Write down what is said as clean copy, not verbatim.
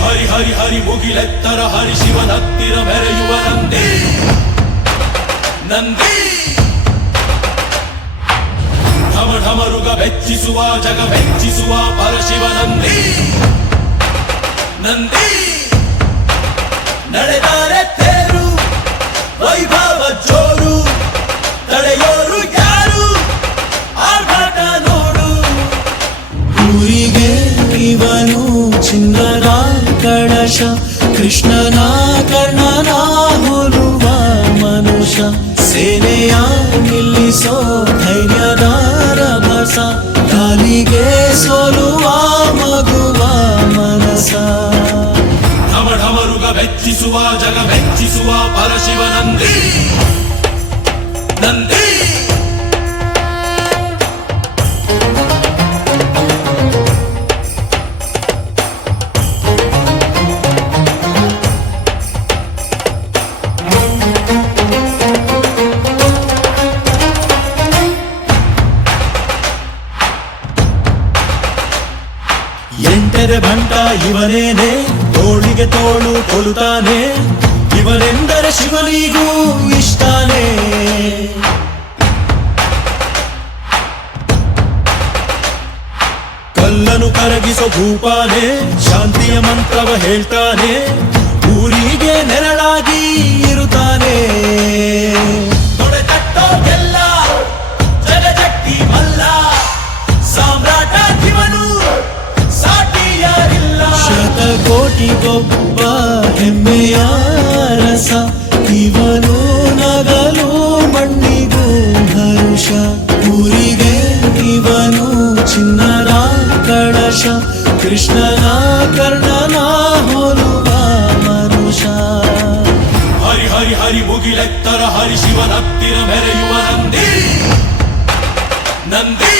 ಹರಿ ಹರಿ ಹರಿ ಮುಗಿಲೆತ್ತರ ಹರಿ ಶಿವನತ್ತಿರ ಮೆರೆಯುವ ನಂದಿ ನಂದಿ ಢಮ ಢಮರುಗ ಬೆಚ್ಚಿಸುವ ಜಗ ಬೆಚ್ಚಿಸುವ ಪರಶಿವ ನಂದಿ ನಂದಿ ನಡೆದರೆ ತೇರು ವೈಭವ ಜೋರು ತಡೆಯೋರು ಯಾರು ಆರ್ಭಟ ನೋಡು ಊರಿಗೆ ಇವನು ಚಿನ್ನದ ಕಳಶ ಕೃಷ್ಣನ ಕರ್ಣನ ಹೋಲುವ ಮನುಷ್ಯ ಸೇನೆಯ ನಿಲ್ಲಿಸೋ ಧೈರ್ಯದ ರಭಸ ಕಾಲಿಗೆ ಸೋಲುವ ಮಗುವ ಮನಸ ಢಮ ಢಮರುಗ ಬೆಚ್ಚಿಸುವ ಜಗ ಬೆಚ್ಚಿಸುವ ಪರಶಿವ ನಂದಿ ನಂದಿ ಎಂಟರೆ ಭಂಟ ಇವನೇನೆ ತೋಳಿಗೆ ತೋಳು ಕೊಲುತ್ತಾನೆ ಇವನೆಂದರೆ ಶಿವನಿಗೂ ಇಷ್ಟಾನೆ ಕಲ್ಲನು ಕರಗಿಸೋ ಭೂಪಾನೆ ಶಾಂತಿಯ ಮಂತ್ರವ ಹೇಳ್ತಾನೆ ಊರಿಗೆ ನೆರಳಾಗಿ ಇರುತ್ತಾನೆ ತೊಡೆತಟ್ಟೋಗೆಲ್ಲ ಜಗಜಟ್ಟಿ ಮಲ್ಲ ಸಾಮ್ರಾಟ ಇವನು ಸಾಟಿ ಯಾರಿಲ್ಲ ಶತಕೋಟಿಗೊಬ್ಬ ಹೆಮ್ಮೆಯ ರಸ ಇವನು ನಗಲು ಮಣ್ಣಿಗೂ ಹರುಷ ಊರಿಗೆ ಇವನು ಚಿನ್ನದ ಕಳಶ ಕೃಷ್ಣನ ಕರ್ಣನ ಹೋಲುವ ಮನುಷ್ಯ ಹರಿ ಹರಿ ಹರಿ ಮುಗಿಲೆತ್ತರ ಹರಿ ಶಿವನತ್ತಿರ ಮೆರೆಯುವ ನಂದಿ ನಂದಿ